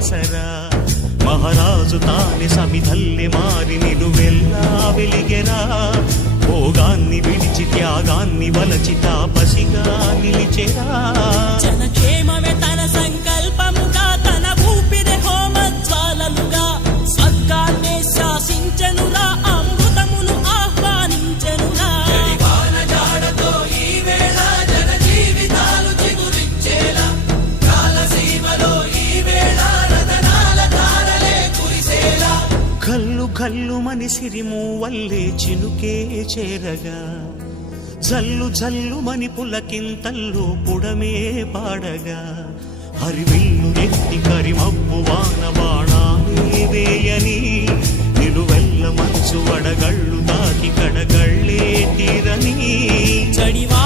ఆసరా మహారాజు తానే సమిధల్లె మారి నిలువెల్లా వెలిగెరా భోగాన్ని విడిచి త్యాగాన్ని వలచి తాపసిగా నిలిచెరా జనక్షేమమే తన సంకల్పముగా తన ఊపిరి హోమజ్వాలలుగా స్వర్గాన్నే శాసించెనురా అమృతమును ఆహ్వానించెనురా జాడతో ఈ వేళ జన జీవితాలు చిగురించేలా కాలసీమలో ఈ వేళ రతనాల ధారలే కురిసేలా కల్లు కల్లు మని సిరిము వల్లే చినుకే చేరగా జల్లు జల్లు మని పులకింతల్లు పుడమే పాడగా హరివిల్లు ఎత్తి కరిమబ్బు వాన బాణాలే వేయని నిలువెల్ల మనసు వడగళ్ళు తాకి కడగళ్ళే తీరని జడివా